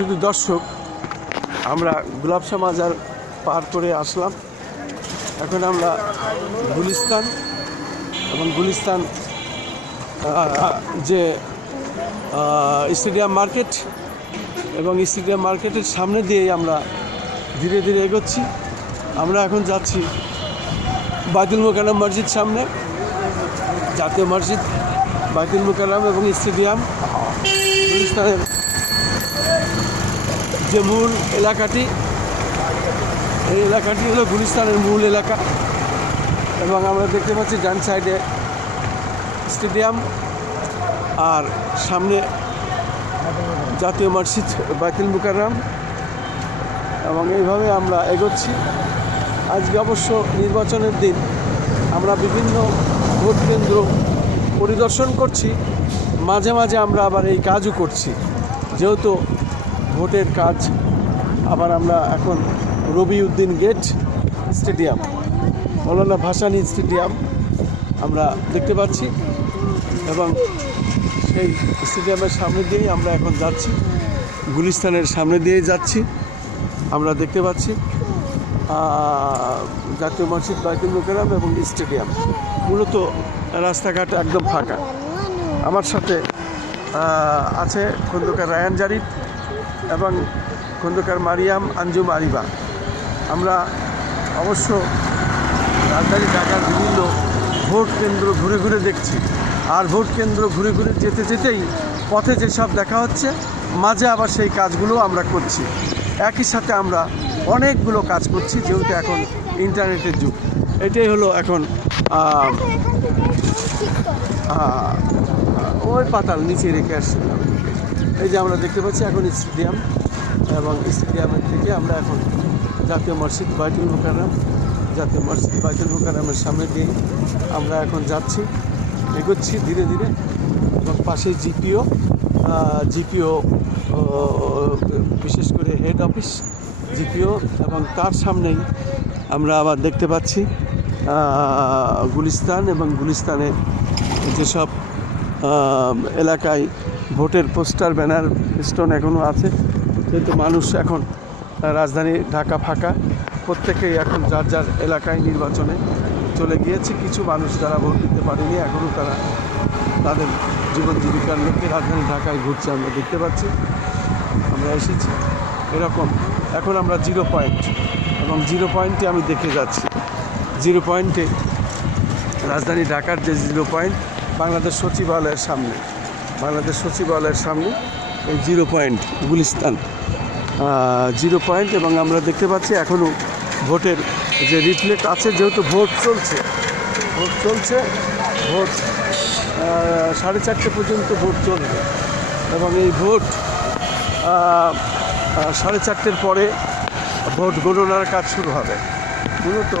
শুধু দর্শক, আমরা গুলাবশা মাজার পার করে আসলাম। এখন আমরা গুলিস্তান এবং গুলিস্তান যে স্টেডিয়াম মার্কেট এবং স্টেডিয়াম মার্কেটের সামনে দিয়েই আমরা ধীরে ধীরে এগোচ্ছি। আমরা এখন যাচ্ছি বাইতুল মোকাররম মসজিদ সামনে, জাতীয় মসজিদ, বাইতুল মোকাররম এবং স্টেডিয়াম। গুলিস্তানের যে মূল এলাকাটি, এই এলাকাটি হলো গুলিস্তানের মূল এলাকা এবং আমরা দেখতে পাচ্ছি ডান সাইডে স্টেডিয়াম আর সামনে জাতীয় মসজিদ বাইতুল মোকাররম এবং এইভাবে আমরা এগোচ্ছি। আজকে অবশ্য নির্বাচনের দিন, আমরা বিভিন্ন ভোট কেন্দ্র পরিদর্শন করছি, মাঝে মাঝে আমরা আবার এই কাজও করছি। যেহেতু ভোটের কাজ, আবার আমরা এখন রবিউদ্দিন গেট স্টেডিয়াম, মৌলানা ভাসানী স্টেডিয়াম আমরা দেখতে পাচ্ছি এবং সেই স্টেডিয়ামের সামনে দিয়েই আমরা এখন যাচ্ছি, গুলিস্তানের সামনে দিয়েই যাচ্ছি। আমরা দেখতে পাচ্ছি জাতীয় মসজিদ, বাইতুল মোকাররম এবং স্টেডিয়াম। মূলত রাস্তাঘাট একদম ফাঁকা। আমার সাথে আছে খন্দকার রায়ান জারিফ এবং খন্দকার মারিয়াম আঞ্জুম আরিবা। আমরা অবশ্য রাজধানী ঢাকার বিভিন্ন ভোট কেন্দ্র ঘুরে ঘুরে দেখছি, আর ভোট কেন্দ্র ঘুরে ঘুরে যেতে যেতেই পথে যেসব দেখা হচ্ছে, মাঝে আবার সেই কাজগুলো আমরা করছি। একই সাথে আমরা অনেকগুলো কাজ করছি, যেহেতু এখন ইন্টারনেটের যুগ। এটাই হলো এখন ওই পাতাল নিচে রেখে আসছিলাম। এই যে আমরা দেখতে পাচ্ছি এখন স্টেডিয়াম এবং স্টেডিয়ামের থেকে আমরা এখন জাতীয় মসজিদ বাইতুল মোকাররম, জাতীয় মসজিদ বাইতুল মোকাররমের সামনে দিয়ে আমরা এখন যাচ্ছি, এগোচ্ছি ধীরে ধীরে। এবং পাশে জিপিও বিশেষ করে হেড অফিস জিপিও, এবং তার সামনেই আমরা আবার দেখতে পাচ্ছি গুলিস্তান এবং গুলিস্তানে যেসব এলাকায় ভোটের পোস্টার, ব্যানার, স্টোন এখনও আছে। কিন্তু মানুষ এখন, রাজধানী ঢাকা ফাঁকা, প্রত্যেকেই এখন যার যার এলাকায় নির্বাচনে চলে গিয়েছে। কিছু মানুষ যারা ভোট দিতে পারেনি, এখনও তারা তাদের জীবন জীবিকার লক্ষ্যে রাজধানী ঢাকায় ঘুরছে, আমরা দেখতে পাচ্ছি। আমরা এসেছি এরকম। এখন আমরা জিরো পয়েন্ট, এবং জিরো পয়েন্টে আমি দেখে যাচ্ছি। জিরো পয়েন্টে, রাজধানী ঢাকার যে জিরো পয়েন্ট, বাংলাদেশ সচিবালয়ের সামনে, বাংলাদেশ সচিবালয়ের সামনে এই zero point Gulistan zero point. এবং আমরা দেখতে পাচ্ছি এখনও ভোটের যে রিফ্লেক্ট আছে, যেহেতু ভোট চলছে, ভোট 4:30 পর্যন্ত ভোট চলবে এবং এই ভোট 4:30 পরে ভোট গণনার কাজ শুরু হবে। মূলত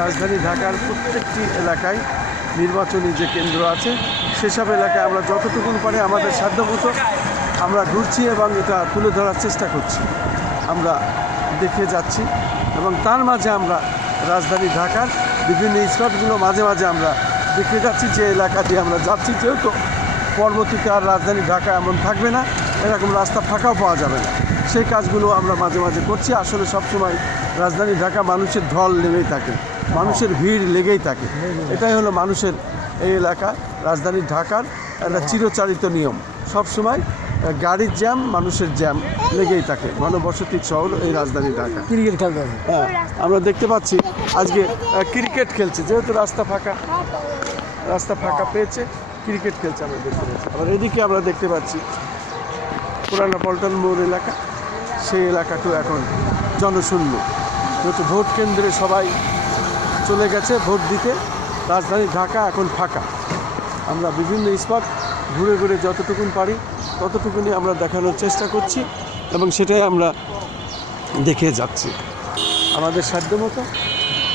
রাজধানী ঢাকার প্রত্যেকটি এলাকায় নির্বাচনী যে কেন্দ্র আছে, সেসব এলাকায় আমরা যতটুকু পারে আমাদের সাধ্যমতো আমরা ঘুরছি এবং এটা তুলে ধরার চেষ্টা করছি, আমরা দেখে যাচ্ছি। এবং তার মাঝে আমরা রাজধানী ঢাকার বিভিন্ন স্পটগুলো মাঝে মাঝে আমরা দেখে যাচ্ছি, যে এলাকা দিয়ে আমরা যাচ্ছি। যেহেতু পরবর্তীতে আর রাজধানী ঢাকা এমন থাকবে না, এরকম রাস্তা ফাঁকাও পাওয়া যাবে না, সেই কাজগুলো আমরা মাঝে মাঝে করছি। আসলে সবসময় রাজধানী ঢাকা মানুষের ঢল লেগেই থাকে, মানুষের ভিড় লেগেই থাকে। এটাই হলো মানুষের এই এলাকা, রাজধানী ঢাকার একটা চিরচারিত নিয়ম। সবসময় গাড়ির জ্যাম, মানুষের জ্যাম লেগেই থাকে। ঘনবসতির শহর এই রাজধানী ঢাকা। ক্রিকেট খেলতে হবে। হ্যাঁ, আমরা দেখতে পাচ্ছি আজকে ক্রিকেট খেলছে, যেহেতু রাস্তা ফাঁকা পেয়েছে, ক্রিকেট খেলছে আমরা দেখতে পাচ্ছি। আবার এদিকে আমরা দেখতে পাচ্ছি পুরানা পল্টন মোড় এলাকা, সেই এলাকাটাও এখন জনশূন্য, যেহেতু ভোট কেন্দ্রে সবাই চলে গেছে ভোট দিতে। রাজধানী ঢাকা এখন ফাঁকা। আমরা বিভিন্ন স্পট ঘুরে ঘুরে যতটুকুন পারি ততটুকুনি আমরা দেখানোর চেষ্টা করছি এবং সেটাই আমরা দেখে যাচ্ছি। আমাদের সাধ্যমতো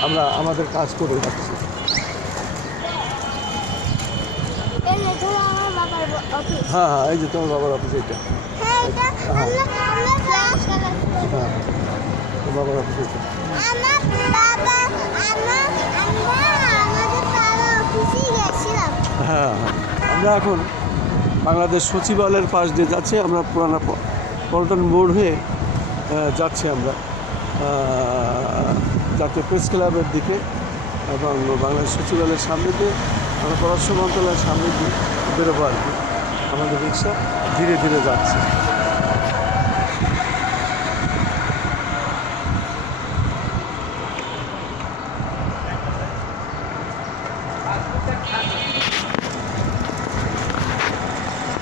আমরা আমাদের কাজ করে যাচ্ছি। হ্যাঁ, এই যে তোমার বাবার অফিস, এটা বাবার অফিস, এটা হ্যাঁ। আমরা এখন বাংলাদেশ সচিবালয়ের পাশ দিয়ে যাচ্ছি। আমরা পুরানা পল্টন মোড় হয়ে যাচ্ছি আমরা জাতীয় প্রেস ক্লাবের দিকে এবং বাংলাদেশ সচিবালয়ের সামনে দিয়ে আমরা পররাষ্ট্র মন্ত্রণালয়ের সামনে দিয়ে বেরোবো আর কি। আমাদের রিক্সা ধীরে ধীরে যাচ্ছে।